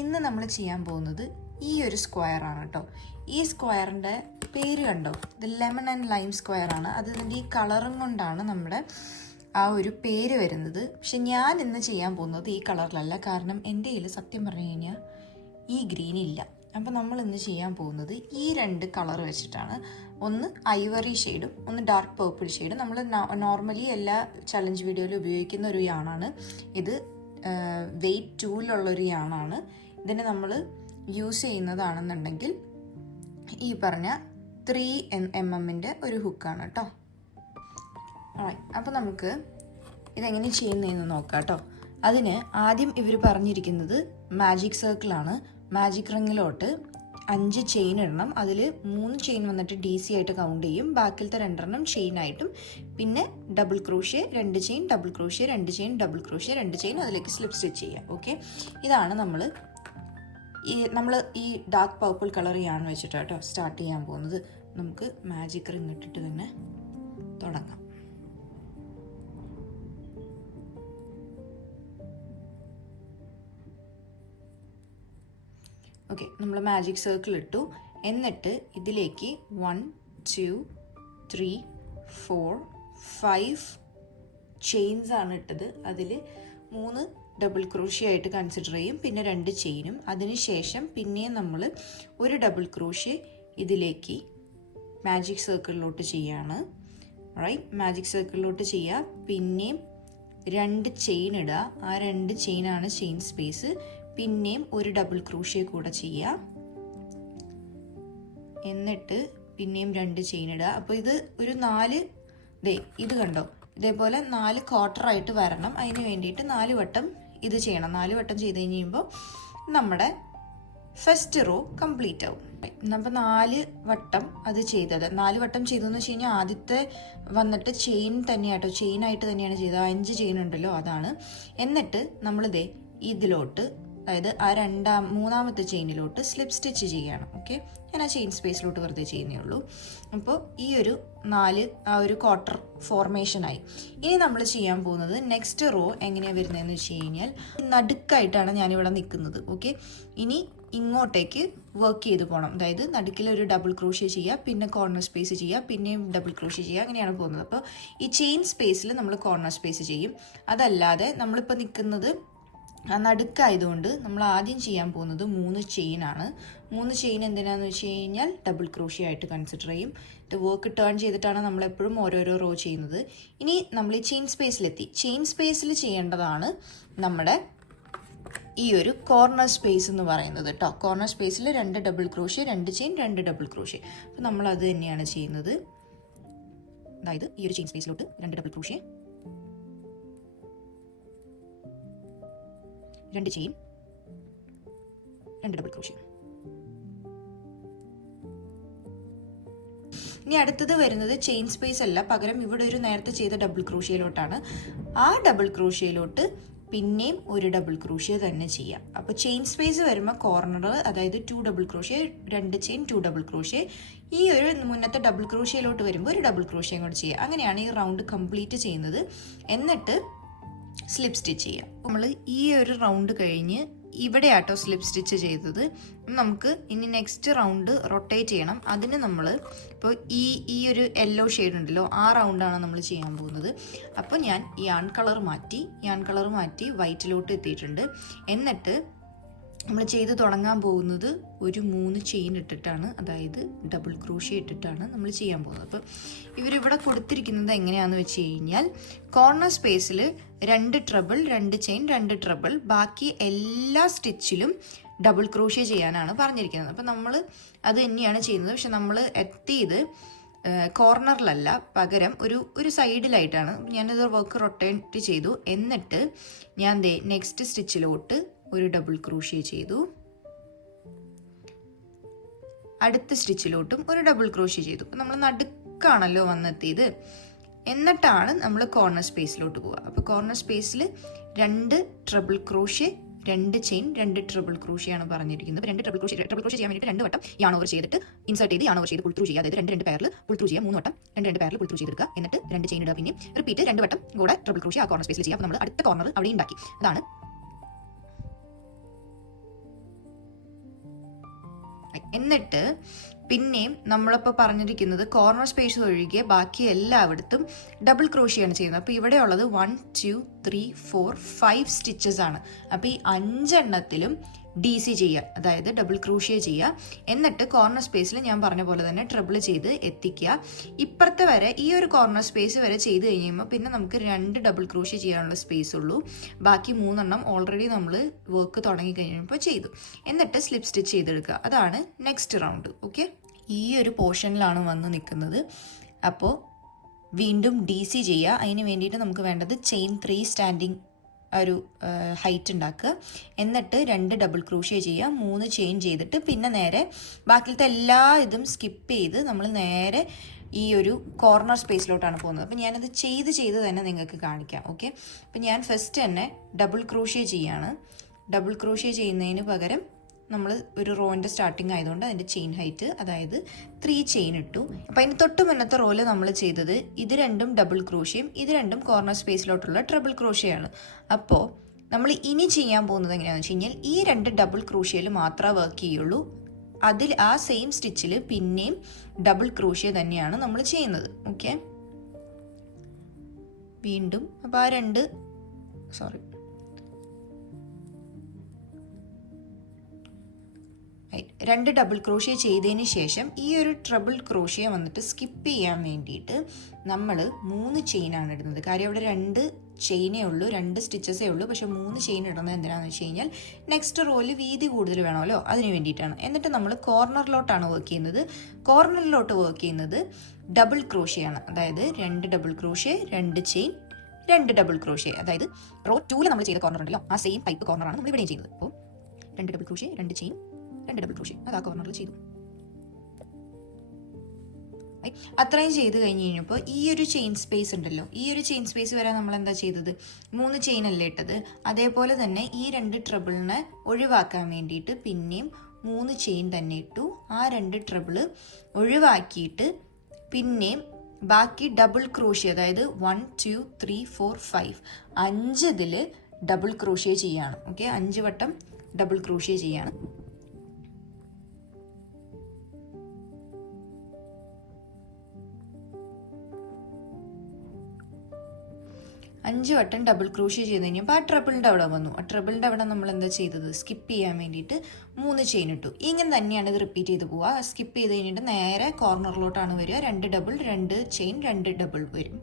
ഇന്ന് നമ്മൾ ചെയ്യാൻ പോകുന്നത് ഈ ഒരു സ്ക്വയർ ആണ് കേട്ടോ. ഈ സ്ക്വയറിൻ്റെ പേര് കണ്ടോ, ഇത് ലെമൺ ആൻഡ് ലൈം സ്ക്വയർ ആണ്. അതിൻ്റെ ഈ കളറും കൊണ്ടാണ് നമ്മുടെ ആ ഒരു പേര് വരുന്നത്. പക്ഷെ ഞാൻ ഇന്ന് ചെയ്യാൻ പോകുന്നത് ഈ കളറിലല്ല, കാരണം എൻ്റെ കയ്യിൽ സത്യം പറഞ്ഞു കഴിഞ്ഞാൽ ഈ ഗ്രീൻ ഇല്ല. അപ്പോൾ നമ്മൾ ഇന്ന് ചെയ്യാൻ പോകുന്നത് ഈ രണ്ട് കളർ വെച്ചിട്ടാണ്. ഒന്ന് ഐവറി ഷെയ്ഡും ഒന്ന് ഡാർക്ക് പേർപ്പിൾ ഷെയ്ഡും. നമ്മൾ നോർമലി എല്ലാ ചലഞ്ച് വീഡിയോയിലും ഉപയോഗിക്കുന്ന ഒരു യാണാണ് ഇത്. വെയ്റ്റ് 2-ലുള്ളൊരു യാണാണ്. ഇതിന് നമ്മൾ യൂസ് ചെയ്യുന്നതാണെന്നുണ്ടെങ്കിൽ ഈ പറഞ്ഞ 3mm ഒരു ഹുക്കാണ് കേട്ടോ. അപ്പോൾ നമുക്ക് ഇതെങ്ങനെ ചെയ്യുന്നതെന്ന് നോക്കാം കേട്ടോ. അതിന് ആദ്യം ഇവർ പറഞ്ഞിരിക്കുന്നത് മാജിക് സർക്കിളാണ്. മാജിക് റിങ്ങിലോട്ട് 5 ചെയിൻ ഇടണം. അതിൽ 3 ചെയിൻ വന്നിട്ട് DC ആയിട്ട് കൗണ്ട് ചെയ്യും, ബാക്കിലത്തെ 2 ചെയിനായിട്ടും, പിന്നെ double crochet 2 chain, double crochet 2 chain, double crochet 2 chain, അതിലേക്ക് സ്ലിപ്പ് സ്റ്റിച്ച് ചെയ്യാം. ഓക്കെ, ഇതാണ് നമ്മൾ ഈ ഡാർക്ക് പർപ്പിൾ കളർ യാണ് വെച്ചിട്ടാണ് കേട്ടോ സ്റ്റാർട്ട് ചെയ്യാൻ പോകുന്നത്. നമുക്ക് മാജിക് റിങ് ഇട്ടിട്ട് തന്നെ തുടങ്ങാം. ഓക്കെ, നമ്മൾ മാജിക് സർക്കിൾ ഇട്ടു. എന്നിട്ട് ഇതിലേക്ക് 1 2 3 4 5 ചെയിൻസ് ആണ് ഇട്ടത്. അതിൽ 3 ഡബിൾ ക്രോഷ്യ ആയിട്ട് കൺസിഡർ ചെയ്യും, പിന്നെ 2 ചെയിനും. അതിനുശേഷം പിന്നെയും നമ്മൾ ഒരു ഡബിൾ ക്രോഷ്യ ഇതിലേക്ക് മാജിക് സർക്കിളിലോട്ട് ചെയ്യാണ്. മാജിക് സർക്കിളിലോട്ട് ചെയ്യുക, പിന്നെയും 2 ചെയിൻ ഇടുക. ആ 2 ചെയിനാണ് ചെയിൻ സ്പേസ്. പിന്നെയും ഒരു ഡബിൾ ക്രോഷ്യ കൂടെ ചെയ്യുക, എന്നിട്ട് പിന്നെയും 2 ചെയിൻ ഇടുക. അപ്പോൾ ഇത് ഒരു 4 ഇത് കണ്ടോ, ഇതേപോലെ 4 ക്വാർട്ടറായിട്ട് വരണം. അതിന് വേണ്ടിയിട്ട് 4 വട്ടം ഇത് ചെയ്യണം. 4 വട്ടം ചെയ്ത് കഴിയുമ്പോൾ നമ്മുടെ ഫസ്റ്റ് റോ കംപ്ലീറ്റ് ആവും. അപ്പോൾ 4 വട്ടം അത് ചെയ്തത്. 4 വട്ടം ചെയ്തതെന്ന് വെച്ച് കഴിഞ്ഞാൽ ആദ്യത്തെ വന്നിട്ട് ചെയിൻ തന്നെയാട്ടോ, ചെയിനായിട്ട് തന്നെയാണ് ചെയ്തത്. 5 ചെയിൻ ഉണ്ടല്ലോ, അതാണ്. എന്നിട്ട് നമ്മളിതേ ഇതിലോട്ട്, അതായത് ആ മൂന്നാമത്തെ ചെയിനിലോട്ട് സ്ലിപ്പ് സ്റ്റിച്ച് ചെയ്യണം. ഓക്കെ, ഞാൻ ആ ചെയിൻ സ്പേസിലോട്ട് വെറുതെ ചെയ്യുന്നേ ഉള്ളൂ. അപ്പോൾ ഈ ഒരു 4 ആ ഒരു ക്വാർട്ടർ ഫോർമേഷനായി. ഇനി നമ്മൾ ചെയ്യാൻ പോകുന്നത് നെക്സ്റ്റ് റോ എങ്ങനെയാണ് വരുന്നതെന്ന് വെച്ച് കഴിഞ്ഞാൽ നടുക്കായിട്ടാണ് ഞാനിവിടെ നിൽക്കുന്നത്. ഓക്കെ, ഇനി ഇങ്ങോട്ടേക്ക് വർക്ക് ചെയ്ത് പോകണം. അതായത് നടുക്കിലൊരു ഡബിൾ ക്രോഷ്യ ചെയ്യുക, പിന്നെ കോർണർ സ്പേസ് ചെയ്യുക, പിന്നെയും ഡബിൾ ക്രോഷ്യ ചെയ്യുക, അങ്ങനെയാണ് പോകുന്നത്. അപ്പോൾ ഈ ചെയിൻ സ്പേസിൽ നമ്മൾ കോർണർ സ്പേസ് ചെയ്യും. അതല്ലാതെ നമ്മളിപ്പോൾ നിൽക്കുന്നത് നടുക്കായതുകൊണ്ട് നമ്മൾ ആദ്യം ചെയ്യാൻ പോകുന്നത് 3 ചെയിനാണ്. 3 ചെയിൻ എന്തിനാന്ന് വെച്ച് കഴിഞ്ഞാൽ ഡബിൾ ക്രോഷ്യ ആയിട്ട് കൺസിഡർ ചെയ്യും. ഇത് വർക്ക് ടേൺ ചെയ്തിട്ടാണ് നമ്മളെപ്പോഴും ഓരോരോ റോ ചെയ്യുന്നത്. ഇനി നമ്മൾ ഈ ചെയിൻ സ്പേസിലെത്തി. ചെയിൻ സ്പേസിൽ ചെയ്യേണ്ടതാണ് നമ്മുടെ ഈ ഒരു കോർണർ സ്പേസ് എന്ന് പറയുന്നത് കേട്ടോ. കോർണർ സ്പേസിൽ 2 double crochet, 2 chain, 2 double crochet. അപ്പോൾ നമ്മൾ അത് തന്നെയാണ് ചെയ്യുന്നത്. അതായത് ഈ ഒരു ചെയിൻ സ്പേസിലോട്ട് 2 double crochet, 2 chain, 2 double crochet. ഇനി അടുത്തത് വരുന്നത് ചെയിൻ സ്പേസ് അല്ല, പകരം ഇവിടെ ഒരു നേരത്തെ ചെയ്ത ഡബിൾ ക്രോഷ്യയിലോട്ടാണ്. ആ ഡബിൾ ക്രോഷ്യയിലോട്ട് പിന്നെയും ഒരു ഡബിൾ ക്രോഷ്യ തന്നെ ചെയ്യാം. അപ്പോൾ ചെയിൻ സ്പേസ് വരുമ്പോൾ കോർണർ, അതായത് 2 double crochet, 2 chain, 2 double crochet. ഈ ഒരു മുന്നത്തെ ഡബിൾ ക്രോഷ്യയിലോട്ട് വരുമ്പോൾ ഒരു ഡബിൾ ക്രോഷ്യയും കൂടെ ചെയ്യുക. അങ്ങനെയാണ് ഈ റൗണ്ട് കംപ്ലീറ്റ് ചെയ്യുന്നത്. എന്നിട്ട് സ്ലിപ്പ് സ്റ്റിച്ച് ചെയ്യാം. നമ്മൾ ഈ ഒരു റൗണ്ട് കഴിഞ്ഞ് ഇവിടെ ആട്ടോ സ്ലിപ്പ് സ്റ്റിച്ച് ചെയ്തത്. നമുക്ക് ഇനി നെക്സ്റ്റ് റൗണ്ട് റൊട്ടേറ്റ് ചെയ്യണം. അതിന് നമ്മൾ ഇപ്പോൾ ഈ ഒരു യെല്ലോ ഷെയ്ഡ് ഉണ്ടല്ലോ, ആ റൗണ്ടാണ് നമ്മൾ ചെയ്യാൻ പോകുന്നത്. അപ്പോൾ ഞാൻ യാൺ കളർ മാറ്റി വൈറ്റിലോട്ട് എത്തിയിട്ടുണ്ട്. എന്നിട്ട് നമ്മൾ ചെയ്ത് തുടങ്ങാൻ പോകുന്നത് ഒരു 3 ചെയിൻ ഇട്ടിട്ടാണ്, അതായത് ഡബിൾ ക്രോഷ്യ ഇട്ടിട്ടാണ് നമ്മൾ ചെയ്യാൻ പോകുന്നത്. അപ്പോൾ ഇവരിവിടെ കൊടുത്തിരിക്കുന്നത് എങ്ങനെയാണെന്ന് വെച്ച് കഴിഞ്ഞാൽ കോർണർ സ്പേസിൽ 2 ട്രബിൾ, 2 ചെയിൻ, 2 ട്രബിൾ, ബാക്കി എല്ലാ സ്റ്റിച്ചിലും ഡബിൾ ക്രോഷ്യ ചെയ്യാനാണ് പറഞ്ഞിരിക്കുന്നത്. അപ്പോൾ നമ്മൾ അത് തന്നെയാണ് ചെയ്യുന്നത്. പക്ഷെ നമ്മൾ എത്തിയത് കോർണറിലല്ല, പകരം ഒരു സൈഡിലായിട്ടാണ്. ഞാനിത് വർക്ക് റൊട്ടേറ്റ് ചെയ്തു. എന്നിട്ട് ഞാൻ നെക്സ്റ്റ് സ്റ്റിച്ചിലോട്ട് ഒരു ഡബിൾ ക്രോഷ്യ ചെയ്തു, അടുത്ത സ്റ്റിച്ചിലോട്ടും ഒരു ഡബിൾ ക്രോഷ്യ ചെയ്തു. നമ്മൾ നടുക്കാണല്ലോ വന്നെത്തിയത്. എന്നിട്ടാണ് നമ്മൾ കോർണർ സ്പേസിലോട്ട് പോവുക. അപ്പോൾ കോർണർ സ്പേസിൽ 2 ട്രിപ്പിൾ ക്രോഷ്യ, 2 ചെയിൻ, 2 ട്രിപ്പിൾ ക്രോഷ്യാണ് പറഞ്ഞിരിക്കുന്നത്. 2 ട്രിപ്പിൾ ക്രോഷ്യ ചെയ്യാൻ വേണ്ടിയിട്ട് 2 വട്ടം യാൺ ഓവർ ചെയ്തിട്ട് ഇൻസേർട്ട് ചെയ്ത് യാൺ ഓവർ ചെയ്ത് പുൾ ത്രൂ ചെയ്യുക. അതായത് 2 പെയറിൽ പുൾ ത്രൂ ചെയ്യുക, 3 വട്ടം 2 പെയറിൽ പുൾ ത്രൂ ചെയ്തെടുക്കുക. എന്നിട്ട് 2 ചെയിൻ ഇടുക. പിന്നെ റിപ്പീറ്റ് 2 വട്ടം കൂടെ ട്രിപ്പിൾ ക്രോഷ്യ ആ കോർണർ സ്പേസിൽ ചെയ്യുക. അപ്പോൾ നമ്മൾ അടുത്ത കോർണർ അവിടെ ഉണ്ടാക്കി. അതാണ് എന്നിട്ട് പിന്നെയും നമ്മളിപ്പോൾ പറഞ്ഞിരിക്കുന്നത് കോർണർ സ്പേസ് ഒഴികെ ബാക്കി എല്ലായിടത്തും ഡബിൾ ക്രോഷിയാണ് ചെയ്യുന്നത്. അപ്പോൾ ഇവിടെ ഉള്ളത് 1 2 3 4 5 സ്റ്റിച്ചസ് ആണ്. അപ്പോൾ ഈ 5 എണ്ണത്തിലും DC ചെയ്യുക, അതായത് ഡബിൾ ക്രോഷിയ ചെയ്യുക. എന്നിട്ട് കോർണർ സ്പേസിൽ ഞാൻ പറഞ്ഞ പോലെ തന്നെ ട്രിപ്പിൾ ചെയ്ത് എത്തിക്കുക. ഇപ്പുറത്തെ വരെ ഈ ഒരു കോർണർ സ്പേസ് വരെ ചെയ്ത് കഴിയുമ്പോൾ പിന്നെ നമുക്ക് 2 ഡബിൾ ക്രോഷിയ ചെയ്യാനുള്ള സ്പേസ് ഉള്ളൂ. ബാക്കി 3 എണ്ണം ഓൾറെഡി നമ്മൾ വർക്ക് തുടങ്ങി കഴിഞ്ഞപ്പോൾ ചെയ്തു. എന്നിട്ട് സ്ലിപ്പ് സ്റ്റിച്ച് ചെയ്തെടുക്കുക. അതാണ് നെക്സ്റ്റ് റൗണ്ട്. ഓക്കെ, ഈ ഒരു പോർഷനിലാണ് വന്ന് നിൽക്കുന്നത്. അപ്പോൾ വീണ്ടും DC ചെയ്യുക. അതിന് വേണ്ടിയിട്ട് നമുക്ക് വേണ്ടത് ചെയിൻ 3 സ്റ്റാൻഡിങ് ഒരു ഹൈറ്റ് ഉണ്ടാക്കുക. എന്നിട്ട് 2 ഡബിൾ ക്രോഷിയ ചെയ്യുക, 3 ചെയിൻ ചെയ്തിട്ട് പിന്നെ നേരെ ബാക്കിലത്തെ എല്ലാ ഇതും സ്കിപ്പ് ചെയ്ത് നമ്മൾ നേരെ ഈ ഒരു കോർണർ സ്പേസിലോട്ടാണ് പോകുന്നത്. അപ്പോൾ ഞാനത് ചെയ്ത് തന്നെ നിങ്ങൾക്ക് കാണിക്കാം. ഓക്കെ, അപ്പോൾ ഞാൻ ഫസ്റ്റ് തന്നെ ഡബിൾ ക്രോഷിയ ചെയ്യാണ്. ഡബിൾ ക്രോഷിയ ചെയ്യുന്നതിന് പകരം നമ്മൾ ഒരു റോൻ്റെ സ്റ്റാർട്ടിങ് ആയതുകൊണ്ട് അതിൻ്റെ ചെയിൻ ഹൈറ്റ്, അതായത് 3 ചെയിൻ ഇട്ടു. അപ്പോൾ അതിന് തൊട്ട് മുന്നത്തെ റോല് നമ്മൾ ചെയ്തത് ഇത് രണ്ടും ഡബിൾ ക്രോഷ്യയും ഇത് രണ്ടും കോർണർ സ്പേസിലോട്ടുള്ള ട്രിപ്പിൾ ക്രോഷ്യയാണ്. അപ്പോൾ നമ്മൾ ഇനി ചെയ്യാൻ പോകുന്നത് എങ്ങനെയാണെന്ന് വെച്ച് കഴിഞ്ഞാൽ ഈ 2 ഡബിൾ ക്രോഷ്യയിൽ മാത്രമേ വർക്ക് ചെയ്യുള്ളൂ. അതിൽ ആ സെയിം സ്റ്റിച്ചിൽ പിന്നെയും ഡബിൾ ക്രോഷ്യ തന്നെയാണ് നമ്മൾ ചെയ്യുന്നത്. ഓക്കെ, വീണ്ടും അപ്പോൾ ആ 2 ഡബിൾ ക്രോഷ്യ ചെയ്തതിന് ശേഷം ഈ ഒരു ട്രിപ്പിൾ ക്രോഷ്യ വന്നിട്ട് സ്കിപ്പ് ചെയ്യാൻ വേണ്ടിയിട്ട് നമ്മൾ 3 ചെയിനാണ് ഇടുന്നത്. കാര്യം അവിടെ 2 ചെയിനേ ഉള്ളൂ, 2 സ്റ്റിച്ചസേ ഉള്ളൂ. പക്ഷെ 3 ചെയിൻ ഇടുന്നത് എന്തിനാണെന്ന് വെച്ച് കഴിഞ്ഞാൽ നെക്സ്റ്റ് റോയിൽ വീതി കൂടുതൽ വേണമല്ലോ, അതിന് വേണ്ടിയിട്ടാണ്. എന്നിട്ട് നമ്മൾ കോർണറിലോട്ടാണ് വർക്ക് ചെയ്യുന്നത്. കോർണറിലോട്ട് വർക്ക് ചെയ്യുന്നത് ഡബിൾ ക്രോഷ്യയാണ്. അതായത് 2 double crochet, 2 chain, 2 double crochet. അതായത് റോ 2 നമ്മൾ ചെയ്ത കോർണർ ഉണ്ടല്ലോ, ആ സെയിം ടൈപ്പ് കോർണറാണ് നമ്മൾ ഇവിടെയും ചെയ്യുന്നത്. അപ്പോൾ 2 double crochet, 2 chain, 2 double crochet, അത് ആ കോർണറിൽ ചെയ്തു. അത്രയും ചെയ്ത് കഴിഞ്ഞ് കഴിഞ്ഞപ്പോൾ ഈ ഒരു ചെയിൻ സ്പേസ് ഉണ്ടല്ലോ, ഈ ഒരു ചെയിൻ സ്പേസ് വരെ നമ്മൾ എന്താ ചെയ്തത്, 3 ചെയിൻ അല്ലേ ഇട്ടത്. അതേപോലെ തന്നെ ഈ 2 ട്രിപ്പിളിനെ ഒഴിവാക്കാൻ വേണ്ടിയിട്ട് പിന്നെയും 3 ചെയിൻ തന്നെ ഇട്ടു. ആ 2 ട്രിപ്പിള് ഒഴിവാക്കിയിട്ട് പിന്നെയും ബാക്കി ഡബിൾ ക്രോഷ്യ, അതായത് 1 2 3 4 5 5 ഇതിൽ ഡബിൾ ക്രോഷ്യ ചെയ്യാണ്. ഓക്കെ, 5 വട്ടം ഡബിൾ ക്രോഷ്യ ചെയ്യാണ്. 5 വട്ടം ഡബിൾ ക്രോഷ്യ ചെയ്ത് കഴിഞ്ഞപ്പോൾ ആ ട്രിപ്പിളിൻ്റെ അവിടെ വന്നു. ആ ട്രിപ്പിളിൻ്റെ അവിടെ നമ്മൾ എന്താ ചെയ്തത്, സ്കിപ്പ് ചെയ്യാൻ വേണ്ടിയിട്ട് 3 ചെയിൻ ഇട്ടു. ഇങ്ങനെ തന്നെയാണ് ഇത് റിപ്പീറ്റ് ചെയ്ത് പോവുക. സ്കിപ്പ് ചെയ്ത് കഴിഞ്ഞിട്ട് നേരെ കോർണറിലോട്ടാണ് വരിക. 2 ഡബിൾ, 2 ചെയിൻ, 2 ഡബിൾ വരും.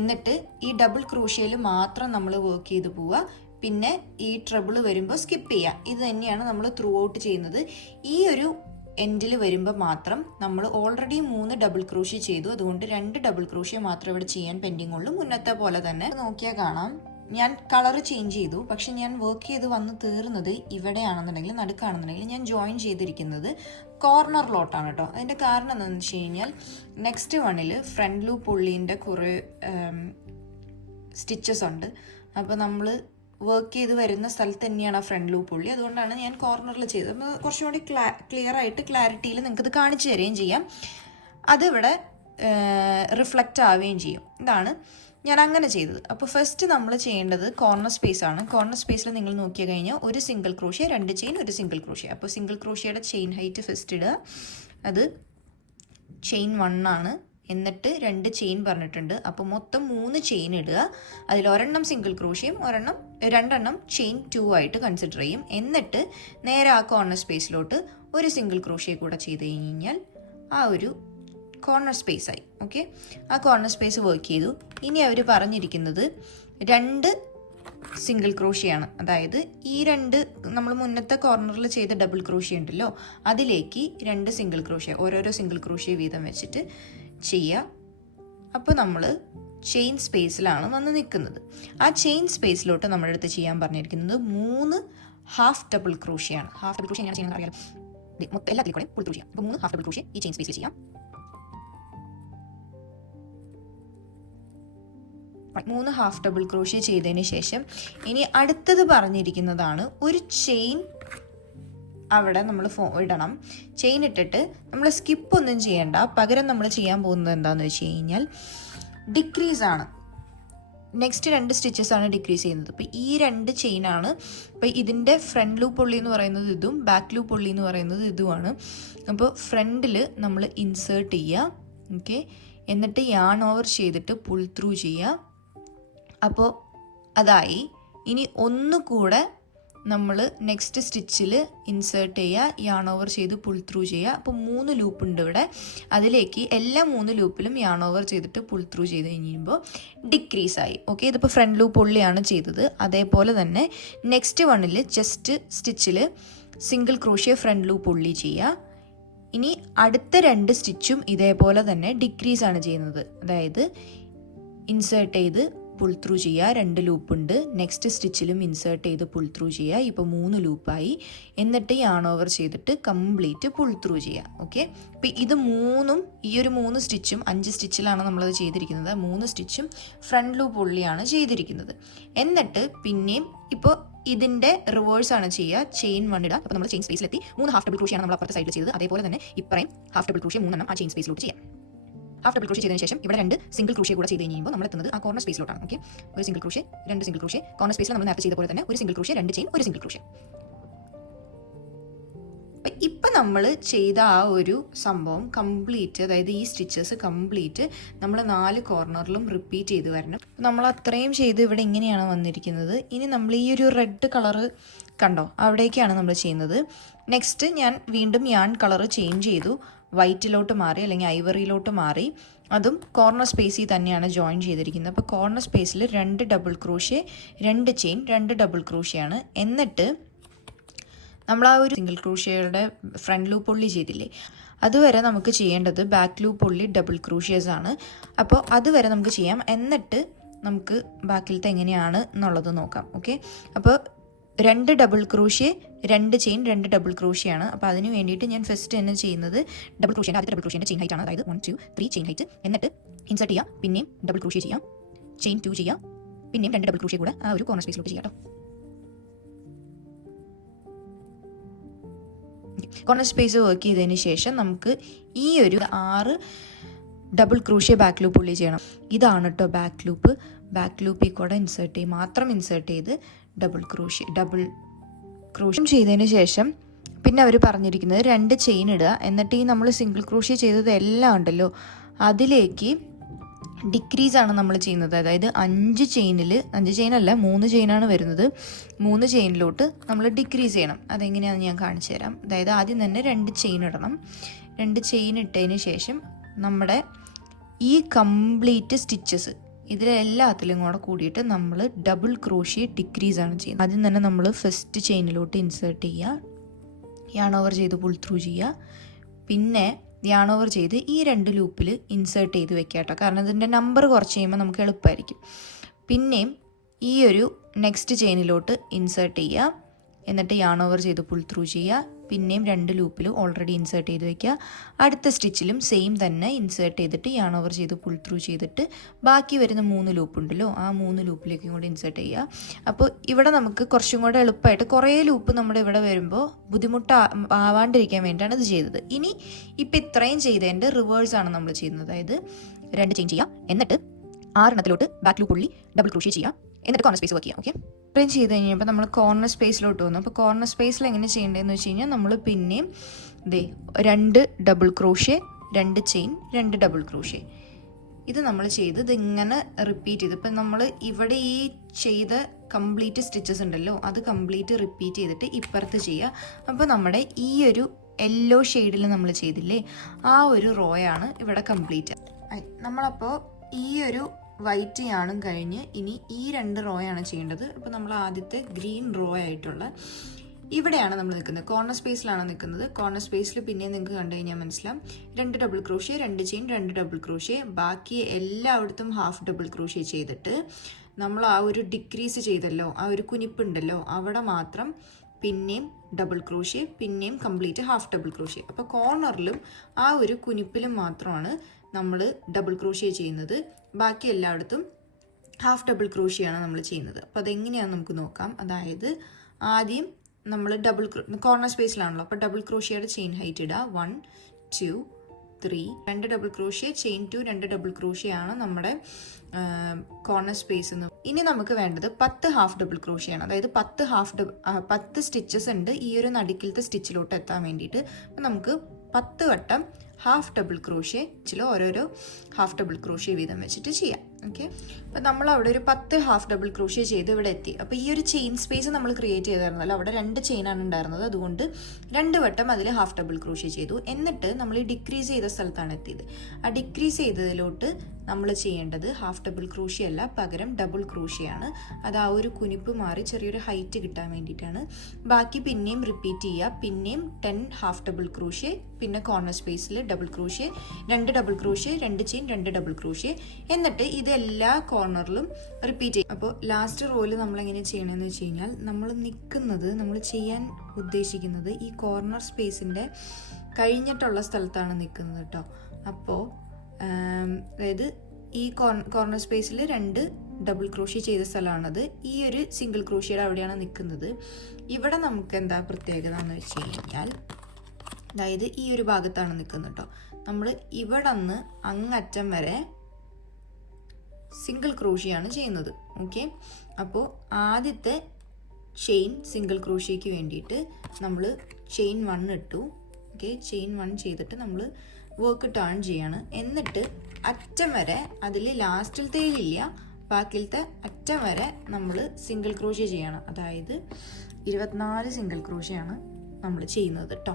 എന്നിട്ട് ഈ ഡബിൾ ക്രോഷ്യയിൽ മാത്രം നമ്മൾ വർക്ക് ചെയ്ത് പോവുക. പിന്നെ ഈ ട്രിപ്പിൾ വരുമ്പോൾ സ്കിപ്പ് ചെയ്യുക. ഇത് തന്നെയാണ് നമ്മൾ ത്രൂ ഔട്ട് ചെയ്യുന്നത്. ഈ ഒരു എൻഡിൽ വരുമ്പോൾ മാത്രം നമ്മൾ ഓൾറെഡി 3 ഡബിൾ ക്രോഷ്യ ചെയ്തു. അതുകൊണ്ട് 2 ഡബിൾ ക്രോഷ്യ മാത്രം ഇവിടെ ചെയ്യാൻ പെൻഡിങ് ഉള്ളൂ. മുന്നത്തെ പോലെ തന്നെ നോക്കിയാൽ കാണാം, ഞാൻ കളർ ചേഞ്ച് ചെയ്തു. പക്ഷെ ഞാൻ വർക്ക് ചെയ്ത് വന്ന് തീർന്നത് ഇവിടെയാണെന്നുണ്ടെങ്കിൽ, നടുക്കാണെന്നുണ്ടെങ്കിൽ ഞാൻ ജോയിൻ ചെയ്തിരിക്കുന്നത് കോർണറിലോട്ടാണ് കേട്ടോ. അതിൻ്റെ കാരണം എന്താണെന്ന് വെച്ച് കഴിഞ്ഞാൽ നെക്സ്റ്റ് വണ്ണിൽ ഫ്രണ്ട് ലൂപ്പ് ഉള്ളിൻ്റെ കുറേ സ്റ്റിച്ചസ് ഉണ്ട്. അപ്പോൾ നമ്മൾ വർക്ക് ചെയ്ത് വരുന്ന സ്ഥലത്ത് തന്നെയാണ് ആ ഫ്രണ്ട് ലൂപ്പ് ഉള്ളി. അതുകൊണ്ടാണ് ഞാൻ കോർണറിൽ ചെയ്തത്. അപ്പോൾ കുറച്ചും കൂടി ക്ലിയർ ആയിട്ട് ക്ലാരിറ്റിയിൽ നിങ്ങൾക്കത് കാണിച്ചു തരികയും ചെയ്യാം. അതിവിടെ റിഫ്ലക്റ്റ് ആവുകയും ചെയ്യും. ഇതാണ് ഞാൻ അങ്ങനെ ചെയ്തത്. അപ്പോൾ ഫസ്റ്റ് നമ്മൾ ചെയ്യേണ്ടത് കോർണർ സ്പേസ് ആണ്. കോർണർ സ്പേസിൽ നിങ്ങൾ നോക്കിയാൽ കഴിഞ്ഞാൽ 1 single crochet, 2 chain, 1 single crochet. അപ്പോൾ സിംഗിൾ ക്രോഷ്യയുടെ ചെയിൻ ഹൈറ്റ് ഫസ്റ്റ് ഇടുക. അത് ചെയിൻ 1 ആണ്. എന്നിട്ട് 2 ചെയിൻ പറഞ്ഞിട്ടുണ്ട്. അപ്പോൾ മൊത്തം 3 ചെയിൻ ഇടുക. അതിൽ 1 സിംഗിൾ ക്രോഷ്യയും 2 ചെയിൻ 2 ആയിട്ട് കൺസിഡർ ചെയ്യും. എന്നിട്ട് നേരെ ആ കോർണർ സ്പേസിലോട്ട് 1 സിംഗിൾ ക്രോഷ്യ കൂടെ ചെയ്ത് കഴിഞ്ഞാൽ ആ ഒരു കോർണർ സ്പേസ് ആയി. ഓക്കെ, ആ കോർണർ സ്പേസ് വർക്ക് ചെയ്തു. ഇനി അവർ പറഞ്ഞിരിക്കുന്നത് 2 സിംഗിൾ ക്രോഷ്യയാണ്. അതായത് ഈ 2 നമ്മൾ മുന്നത്തെ കോർണറിൽ ചെയ്ത ഡബിൾ ക്രോഷ്യ ഉണ്ടല്ലോ, അതിലേക്ക് 2 സിംഗിൾ ക്രോഷ്യ, ഓരോരോ സിംഗിൾ ക്രോഷ്യ വീതം വെച്ചിട്ട് ചെയ്യുക. അപ്പോൾ നമ്മൾ ചെയിൻ സ്പേസിലാണ് വന്ന് നിൽക്കുന്നത്. ആ ചെയിൻ സ്പേസിലോട്ട് നമ്മുടെ അടുത്ത് ചെയ്യാൻ പറഞ്ഞിരിക്കുന്നത് 3 ഹാഫ് ഡബിൾ ക്രോഷ്യയാണ്. ഹാഫ് ഡബിൾ ക്രോഷ്യ എങ്ങനെ ചെയ്യുന്നത് അറിയാലോ, എല്ലാത്തിലും കൂടെ ഫുൾ ക്രോഷ്യ. അപ്പോൾ 3 ഹാഫ് ഡബിൾ ക്രോഷ്യ ഈ ചെയിൻ സ്പേസിൽ ചെയ്യാം. 3 ഹാഫ് ഡബിൾ ക്രോഷ്യ ചെയ്തതിന് ശേഷം ഇനി അടുത്തത് പറഞ്ഞിരിക്കുന്നതാണ് ഒരു ചെയിൻ അവിടെ നമ്മൾ ഇടണം. ചെയിൻ ഇട്ടിട്ട് നമ്മൾ സ്കിപ്പ് ഒന്നും ചെയ്യണ്ട. പകരം നമ്മൾ ചെയ്യാൻ പോകുന്നത് എന്താണെന്ന് വെച്ച് കഴിഞ്ഞാൽ ഡിക്രീസ് ആണ്. നെക്സ്റ്റ് 2 സ്റ്റിച്ചസ് ആണ് ഡിക്രീസ് ചെയ്യുന്നത്. അപ്പോൾ ഈ 2 ചെയിനാണ്. അപ്പോൾ ഇതിൻ്റെ ഫ്രണ്ട് ലൂപ്പ് ഉള്ളി എന്ന് പറയുന്നത് ഇതും ബാക്ക് ലൂപ്പ് ഉള്ളി എന്ന് പറയുന്നത് ഇതുമാണ്. അപ്പോൾ ഫ്രണ്ടിൽ നമ്മൾ ഇൻസേർട്ട് ചെയ്യുക. ഓക്കെ, എന്നിട്ട് യാൺ ഓവർ ചെയ്തിട്ട് പുൾ ത്രൂ ചെയ്യുക. അപ്പോൾ അതായി. ഇനി ഒന്നുകൂടെ നമ്മൾ നെക്സ്റ്റ് സ്റ്റിച്ചിൽ ഇൻസേർട്ട് ചെയ്യുക, യാൺ ഓവർ ചെയ്ത് പുൾ ത്രൂ ചെയ്യുക. അപ്പോൾ 3 ലൂപ്പ് ഉണ്ട് ഇവിടെ. അതിലേക്ക് എല്ലാ 3 ലൂപ്പിലും യാൺ ഓവർ ചെയ്തിട്ട് പുൾ ത്രൂ ചെയ്ത് കഴിയുമ്പോൾ ഡിക്രീസ് ആയി. ഓക്കെ, ഇതിപ്പോൾ ഫ്രണ്ട് ലൂപ്പ് ഉള്ളിയാണ് ചെയ്തത്. അതേപോലെ തന്നെ നെക്സ്റ്റ് വണ്ണിൽ ചെസ്റ്റ് സ്റ്റിച്ചിൽ സിംഗിൾ ക്രോഷ്യ ഫ്രണ്ട് ലൂപ്പ് ഉള്ളി ചെയ്യുക. ഇനി അടുത്ത 2 സ്റ്റിച്ചും ഇതേപോലെ തന്നെ ഡിക്രീസ് ആണ് ചെയ്യുന്നത്. അതായത് ഇൻസേർട്ട് ചെയ്ത് പുൾ ത്രൂ ചെയ്യുക, 2 ലൂപ്പുണ്ട്. നെക്സ്റ്റ് സ്റ്റിച്ചിലും ഇൻസേർട്ട് ചെയ്ത് പുൾ ത്രൂ ചെയ്യുക. ഇപ്പോൾ 3 ലൂപ്പായി. എന്നിട്ട് യാൺ ഓവർ ചെയ്തിട്ട് കംപ്ലീറ്റ് പുൾ ത്രൂ ചെയ്യുക. ഓക്കെ, അപ്പോൾ ഇത് മൂന്നും ഈ ഒരു 3 സ്റ്റിച്ചും 5 സ്റ്റിച്ചിലാണ് നമ്മളത് ചെയ്തിരിക്കുന്നത്. 3 സ്റ്റിച്ചും ഫ്രണ്ട് ലൂപ്പ് ഉള്ളിയാണ് ചെയ്തിരിക്കുന്നത്. എന്നിട്ട് പിന്നെയും ഇപ്പോൾ ഇതിൻ്റെ റിവേഴ്സാണ് ചെയ്യുക. ചെയിൻ 1 ഇടുക. അപ്പോൾ നമ്മൾ ചെയിൻ സ്പേസിലെത്തി 3 ഹാഫ് ഡബിൾ ക്രോഷിയാണ് നമ്മൾ അപ്പുറത്തെ സൈഡിൽ ചെയ്തത്. അതേപോലെ തന്നെ ഇപ്പറയും ഹാഫ് ഡബിൾ ക്രോഷ്യ 3 ആ ചെയിൻ സ്പേസിലോട്ട് ചെയ്യാം. ഹാഫ് ഡബിൾ ക്രോഷ്യ ചെയ്തതിന് ശേഷം ഇവിടെ 2 സിംഗിൾ ക്രോഷ്യ കൂടെ ചെയ്ത് കഴിയുമ്പോൾ നമ്മൾ എത്തുന്നത് ആ കോർണർ സ്പേസിലോട്ടാണ്. ഓക്കെ, ഒരു single crochet, 2 single crochet. Corner സ്പേസിൽ നമ്മൾ നേരത്തെ ചെയ്ത പോലെ തന്നെ ഒരു സിംഗിൾ ക്രോഷ്യ, 2 ചെയിൻ, ഒരു സിംഗിൾ ക്രോഷ്യ. അപ്പം ഇപ്പം നമ്മൾ ചെയ്ത ആ ഒരു സംഭവം കംപ്ലീറ്റ്, അതായത് ഈ സ്റ്റിച്ചസ് കംപ്ലീറ്റ് നമ്മൾ 4 കോർണറിലും റിപ്പീറ്റ് ചെയ്ത് വരണം. നമ്മൾ അത്രയും ചെയ്ത് ഇവിടെ ഇങ്ങനെയാണ് വന്നിരിക്കുന്നത്. ഇനി നമ്മൾ ഈ ഒരു റെഡ് കളറ് കണ്ടോ, അവിടേക്കാണ് നമ്മൾ ചെയ്യുന്നത്. നെക്സ്റ്റ് ഞാൻ വീണ്ടും യാൺ കളറ് ചേഞ്ച് ചെയ്തു, വൈറ്റിലോട്ട് മാറി, അല്ലെങ്കിൽ ഐവറിയിലോട്ട് മാറി. അതും കോർണർ സ്പേസിൽ തന്നെയാണ് ജോയിൻ ചെയ്തിരിക്കുന്നത്. അപ്പോൾ കോർണർ സ്പേസിൽ 2 ഡബിൾ ക്രോഷ്യ, 2 ചെയിൻ, 2 ഡബിൾ ക്രോഷ്യയാണ്. എന്നിട്ട് നമ്മൾ ആ ഒരു സിംഗിൾ ക്രോഷ്യയുടെ ഫ്രണ്ട് ലൂപ്പ് ഉള്ളി ചെയ്തില്ലേ, അതുവരെ നമുക്ക് ചെയ്യേണ്ടത് ബാക്ക് ലൂപ്പ് ഉള്ളി ഡബിൾ ക്രോഷ്യേഴ്സ് ആണ്. അപ്പോൾ അതുവരെ നമുക്ക് ചെയ്യാം. എന്നിട്ട് നമുക്ക് ബാക്കിലത്തെ എങ്ങനെയാണ് എന്നുള്ളത് നോക്കാം. ഓക്കെ, അപ്പോൾ 2 ഡബിൾ ക്രോഷ്യ, 2 ചെയിൻ, 2 ഡബിൾ ക്രോഷ്യയാണ്. അപ്പോൾ അതിന് വേണ്ടിയിട്ട് ഞാൻ ഫസ്റ്റ് തന്നെ ചെയ്യുന്നത് ഡബിൾ ക്രോഷ്യൻ്റെ ആദ്യത്തെ ഡബിൾ ക്രോഷ്യൻ്റെ ചെയിൻ ഹൈറ്റ് ആണ്. അതായത് 1 2 3 ചെയിൻ ഹൈറ്റ്. എന്നിട്ട് ഇൻസേർട്ട് ചെയ്യുക, പിന്നെയും ഡബിൾ ക്രോഷ്യ ചെയ്യാം, ചെയിൻ 2 ചെയ്യാം, പിന്നെയും 2 ഡബിൾ ക്രോഷ്യ കൂടെ ആ ഒരു കോർണർ സ്പേസിലോട്ട് ചെയ്യാം കേട്ടോ. കോർണർ സ്പേസ് വർക്ക് ചെയ്തതിന് ശേഷം നമുക്ക് ഈ ഒരു 6 ഡബിൾ ക്രോഷ്യ ബാക്ക് ലൂപ്പ് ഉള്ളി ചെയ്യണം. ഇതാണ് കേട്ടോ ബാക്ക് ലൂപ്പ്. ബാക്ക് ലൂപ്പിൽ കൂടെ ഇൻസേർട്ട് ചെയ്ത് മാത്രം ഇൻസേർട്ട് ചെയ്ത് ഡബിൾ ക്രോഷ്യ ചെയ്തതിന് ശേഷം പിന്നെ അവർ പറഞ്ഞിരിക്കുന്നത് 2 ചെയിൻ ഇടുക. എന്നിട്ട് ഈ നമ്മൾ സിംഗിൾ ക്രോഷ്യ ചെയ്തത് എല്ലാം ഉണ്ടല്ലോ അതിലേക്ക് ഡിക്രീസ് ആണ് നമ്മൾ ചെയ്യുന്നത്. അതായത് 5 ചെയിനല്ല 3 ചെയിനാണ് വരുന്നത്. 3 ചെയിനിലോട്ട് നമ്മൾ ഡിക്രീസ് ചെയ്യണം. അതെങ്ങനെയാണെന്ന് ഞാൻ കാണിച്ചു തരാം. അതായത് ആദ്യം തന്നെ 2 ചെയിൻ ഇടണം. 2 ചെയിൻ ഇട്ടതിന് ശേഷം നമ്മുടെ ഈ കംപ്ലീറ്റ് സ്റ്റിച്ചസ് ഇതിലെല്ലാത്തിലും കൂടെ കൂടിയിട്ട് നമ്മൾ ഡബിൾ ക്രോഷ്യ ഡിക്രീസ് ആണ് ചെയ്യുന്നത്. ആദ്യം തന്നെ നമ്മൾ ഫസ്റ്റ് ചെയിനിലോട്ട് ഇൻസേർട്ട് ചെയ്യുക, യാൺ ഓവർ ചെയ്ത് പുൾ ത്രൂ ചെയ്യുക, പിന്നെ യാൺ ഓവർ ചെയ്ത് ഈ 2 ലൂപ്പിൽ ഇൻസേർട്ട് ചെയ്ത് വെക്കുക കേട്ടോ. കാരണം ഇതിൻ്റെ നമ്പർ കുറച്ച് കഴിയുമ്പോൾ നമുക്ക് എളുപ്പമായിരിക്കും. പിന്നെയും ഈ ഒരു നെക്സ്റ്റ് ചെയിനിലോട്ട് ഇൻസേർട്ട് ചെയ്യുക, എന്നിട്ട് യാൺ ഓവർ ചെയ്ത് പുൾ ത്രൂ ചെയ്യുക, പിന്നെയും 2 ലൂപ്പിൽ ഓൾറെഡി ഇൻസേർട്ട് ചെയ്ത് വെക്കുക. അടുത്ത സ്റ്റിച്ചിലും സെയിം തന്നെ ഇൻസേർട്ട് ചെയ്തിട്ട് യാൺ ഓവർ ചെയ്ത് പുൾ ത്രൂ ചെയ്തിട്ട് ബാക്കി വരുന്ന 3 ലൂപ്പ് ഉണ്ടല്ലോ ആ 3 ലൂപ്പിലേക്കും കൂടി ഇൻസേർട്ട് ചെയ്യുക. അപ്പോൾ ഇവിടെ നമുക്ക് കുറച്ചും കൂടെ എളുപ്പമായിട്ട് കുറേ ലൂപ്പ് നമ്മുടെ ഇവിടെ വരുമ്പോൾ ബുദ്ധിമുട്ടാവാണ്ടിരിക്കാൻ വേണ്ടിയിട്ടാണ് ഇത് ചെയ്തത്. ഇനി ഇപ്പം ഇത്രയും ചെയ്തതിൻ്റെ റിവേഴ്സാണ് നമ്മൾ ചെയ്യുന്നത്. അതായത് 2 ചെയിൻ ചെയ്യുക, എന്നിട്ട് 6 ബാക്ക് ലൂപ്പ് ഉള്ളി ഡബിൾ ക്രോഷ്യ ചെയ്യുക, എന്നിട്ട് കോർണർ സ്പേസ് വർക്ക് ചെയ്യാം. ഓക്കെ, ഇത്രയും ചെയ്ത് കഴിഞ്ഞപ്പോൾ നമ്മൾ കോർണർ സ്പേസിലോട്ട് വന്നു. അപ്പോൾ കോർണർ സ്പേസിൽ എങ്ങനെ ചെയ്യേണ്ടതെന്ന് വെച്ച് കഴിഞ്ഞാൽ നമ്മൾ പിന്നെയും 2 double crochet, 2 chain, 2 double crochet ഇത് നമ്മൾ ചെയ്ത് ഇതിങ്ങനെ റിപ്പീറ്റ് ചെയ്ത് ഇപ്പം നമ്മൾ ഇവിടെ ഈ ചെയ്ത കംപ്ലീറ്റ് സ്റ്റിച്ചസ് ഉണ്ടല്ലോ അത് കംപ്ലീറ്റ് റിപ്പീറ്റ് ചെയ്തിട്ട് ഇപ്പുറത്ത് ചെയ്യുക. അപ്പോൾ നമ്മുടെ ഈ ഒരു യെല്ലോ ഷെയ്ഡിൽ നമ്മൾ ചെയ്തില്ലേ ആ ഒരു റോയാണ് ഇവിടെ കംപ്ലീറ്റ്. നമ്മളപ്പോൾ ഈ ഒരു വൈറ്റ് യാണും കഴിഞ്ഞ് ഇനി ഈ 2 റോയാണ് ചെയ്യേണ്ടത്. അപ്പോൾ നമ്മൾ ആദ്യത്തെ ഗ്രീൻ റോ ആയിട്ടുള്ള ഇവിടെയാണ് നമ്മൾ നിൽക്കുന്നത്, കോർണർ സ്പേസിലാണ് നിൽക്കുന്നത്. കോർണർ സ്പേസിൽ പിന്നെ നിങ്ങൾക്ക് കണ്ടു കഴിഞ്ഞാൽ മനസ്സിലാവും 2 double crochet, 2 chain, 2 double crochet, ബാക്കി എല്ലായിടത്തും ഹാഫ് ഡബിൾ ക്രോഷ്യ ചെയ്തിട്ട് നമ്മൾ ആ ഒരു ഡിക്രീസ് ചെയ്തല്ലോ ആ ഒരു കുനിപ്പുണ്ടല്ലോ അവിടെ മാത്രം പിന്നെയും ഡബിൾ ക്രോഷ്യ, പിന്നെയും കംപ്ലീറ്റ് ഹാഫ് ഡബിൾ ക്രോഷ്യ. അപ്പോൾ കോർണറിലും ആ ഒരു കുനിപ്പിലും മാത്രമാണ് നമ്മൾ ഡബിൾ ക്രോഷ്യ ചെയ്യുന്നത്. ബാക്കി എല്ലായിടത്തും ഹാഫ് ഡബിൾ ക്രോഷ്യയാണ് നമ്മൾ ചെയ്യുന്നത്. അപ്പോൾ അതെങ്ങനെയാണെന്ന് നമുക്ക് നോക്കാം. അതായത് ആദ്യം നമ്മൾ കോർണർ സ്പേസിലാണല്ലോ, അപ്പോൾ ഡബിൾ ക്രോഷ്യയുടെ ചെയിൻ ഹൈറ്റ് ഇടുക 1 2 3, 2 double crochet, chain 2, 2 double crochet ആണ് നമ്മുടെ കോർണർ സ്പേസ്. ഇനി നമുക്ക് വേണ്ടത് 10 ഹാഫ് ഡബിൾ ക്രോഷ്യ ആണ്. അതായത് 10 സ്റ്റിച്ചസ് ഉണ്ട് ഈ ഒരു നടുക്കിലത്തെ സ്റ്റിച്ചിലോട്ട് എത്താൻ വേണ്ടിയിട്ട്. അപ്പം നമുക്ക് 10 വട്ടം ഹാഫ് ഡബിൾ ക്രോഷ്യയിൽ ഓരോരോ ഹാഫ് ഡബിൾ ക്രോഷ്യ വീതം വെച്ചിട്ട് ചെയ്യാം. ഓക്കെ, അപ്പം നമ്മൾ അവിടെ ഒരു 10 ഹാഫ് ഡബിൾ ക്രോഷ്യ ചെയ്ത് ഇവിടെ എത്തി. അപ്പോൾ ഈ ഒരു ചെയിൻ സ്പേസ് നമ്മൾ ക്രിയേറ്റ് ചെയ്തായിരുന്നല്ലോ, അവിടെ 2 ചെയിനാണ് ഉണ്ടായിരുന്നത്. അതുകൊണ്ട് 2 വട്ടം അതിൽ ഹാഫ് ഡബിൾ ക്രോഷ്യ ചെയ്തു. എന്നിട്ട് നമ്മൾ ഡിക്രീസ് ചെയ്ത സ്ഥലത്താണ് എത്തിയത്. ആ ഡിക്രീസ് ചെയ്തതിലോട്ട് നമ്മൾ ചെയ്യേണ്ടത് ഹാഫ് ഡബിൾ ക്രോഷ്യ അല്ല, പകരം ഡബിൾ ക്രോഷ്യ ആണ്. അത് ആ ഒരു കുനിപ്പ് മാറി ചെറിയൊരു ഹൈറ്റ് കിട്ടാൻ വേണ്ടിയിട്ടാണ്. ബാക്കി പിന്നെയും റിപ്പീറ്റ് ചെയ്യുക. പിന്നെയും 10 ഹാഫ് ഡബിൾ ക്രോഷ്യ, പിന്നെ കോർണർ സ്പേസിൽ double crochet, 2 double crochet, 2 chain, 2 double crochet. എന്നിട്ട് ഇത് എല്ലാ കോർണറിലും റിപ്പീറ്റ് ചെയ്യും. അപ്പോൾ ലാസ്റ്റ് റോയിൽ നമ്മൾ എങ്ങനെ ചെയ്യണമെന്ന് വെച്ച് കഴിഞ്ഞാൽ, നമ്മൾ ചെയ്യാൻ ഉദ്ദേശിക്കുന്നത് ഈ കോർണർ സ്പേസിൻ്റെ കഴിഞ്ഞിട്ടുള്ള സ്ഥലത്താണ് നിൽക്കുന്നത് കേട്ടോ. അപ്പോൾ അതായത് ഈ കോർണർ സ്പേസിൽ 2 ഡബിൾ ക്രോഷ്യ ചെയ്ത സ്ഥലമാണത്. ഈ ഒരു സിംഗിൾ ക്രോഷ്യയുടെ അവിടെയാണ് നിൽക്കുന്നത്. ഇവിടെ നമുക്ക് എന്താ പ്രത്യേകത എന്ന് വെച്ച് കഴിഞ്ഞാൽ, അതായത് ഈ ഒരു ഭാഗത്താണ് നിൽക്കുന്നത് കേട്ടോ. നമ്മൾ ഇവിടെ നിന്ന് അങ്ങറ്റം വരെ സിംഗിൾ ക്രോഷ്യയാണ് ചെയ്യുന്നത്. ഓക്കെ, അപ്പോൾ ആദ്യത്തെ ചെയിൻ സിംഗിൾ ക്രോഷ്യയ്ക്ക് വേണ്ടിയിട്ട് നമ്മൾ ചെയിൻ 1 ഇട്ടു. ഓക്കെ, ചെയിൻ 1 ചെയ്തിട്ട് നമ്മൾ വർക്ക് ടേൺ ചെയ്യാണ്. എന്നിട്ട് അറ്റം വരെ, അതിൽ ലാസ്റ്റിലത്തേലില്ല, ബാക്കിലത്തെ അറ്റം വരെ നമ്മൾ സിംഗിൾ ക്രോഷ്യ ചെയ്യണം. അതായത് 24 സിംഗിൾ ക്രോഷ്യയാണ് നമ്മൾ ചെയ്യുന്നത് കേട്ടോ.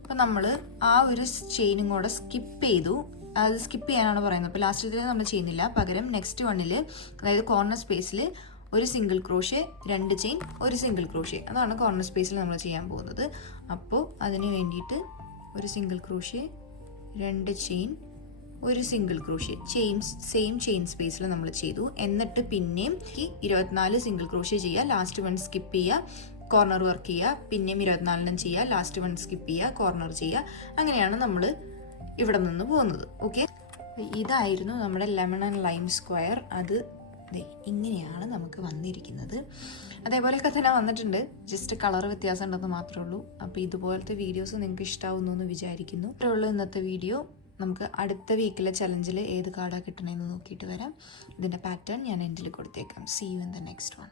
അപ്പം നമ്മൾ ആ ഒരു ചെയിനും കൂടെ സ്കിപ്പ് ചെയ്തു. അത് സ്കിപ്പ് ചെയ്യാനാണ് പറയുന്നത്. അപ്പോൾ ലാസ്റ്റിലത്തെ നമ്മൾ ചെയ്യുന്നില്ല, പകരം നെക്സ്റ്റ് വണ്ണിൽ, അതായത് കോർണർ സ്പേസിൽ 1 single crochet, 2 chain, 1 single crochet, അതാണ് കോർണർ സ്പേസിൽ നമ്മൾ ചെയ്യാൻ പോകുന്നത്. അപ്പോൾ അതിന് വേണ്ടിയിട്ട് 1 single crochet, 2 chain, 1 single crochet, same chain സ്പേസിൽ നമ്മൾ ചെയ്തു. എന്നിട്ട് പിന്നെയും 24 സിംഗിൾ ക്രോഷ്യ ചെയ്യുക, ലാസ്റ്റ് 1 സ്കിപ്പ് ചെയ്യുക, കോർണർ വർക്ക് ചെയ്യുക, പിന്നെയും 24 ചെയ്യുക, ലാസ്റ്റ് 1 സ്കിപ്പ് ചെയ്യുക, കോർണർ ചെയ്യുക. അങ്ങനെയാണ് നമ്മൾ ഇവിടെ നിന്ന് പോകുന്നത്. ഓക്കെ, ഇതായിരുന്നു നമ്മുടെ ലെമൺ ആൻഡ് ലൈം സ്ക്വയർ. അത് ഇങ്ങനെയാണ് നമുക്ക് വന്നിരിക്കുന്നത്. അതേപോലെയൊക്കെ തന്നെ വന്നിട്ടുണ്ട്, ജസ്റ്റ് കളർ വ്യത്യാസം ഉണ്ടെന്ന് മാത്രമേ ഉള്ളൂ. അപ്പോൾ ഇതുപോലത്തെ വീഡിയോസ് നിങ്ങൾക്ക് ഇഷ്ടമാവുന്നു എന്ന് വിചാരിക്കുന്നു. ഇത്രേ ഉള്ളൂ ഇന്നത്തെ വീഡിയോ. നമുക്ക് അടുത്ത വീക്കിലെ ചലഞ്ചിൽ ഏത് കാർഡാണ് കിട്ടണമെന്ന് നോക്കിയിട്ട് വരാം. ഇതിൻ്റെ പാറ്റേൺ ഞാൻ എൻഡിൽ കൊടുത്തേക്കാം. See you in the next one.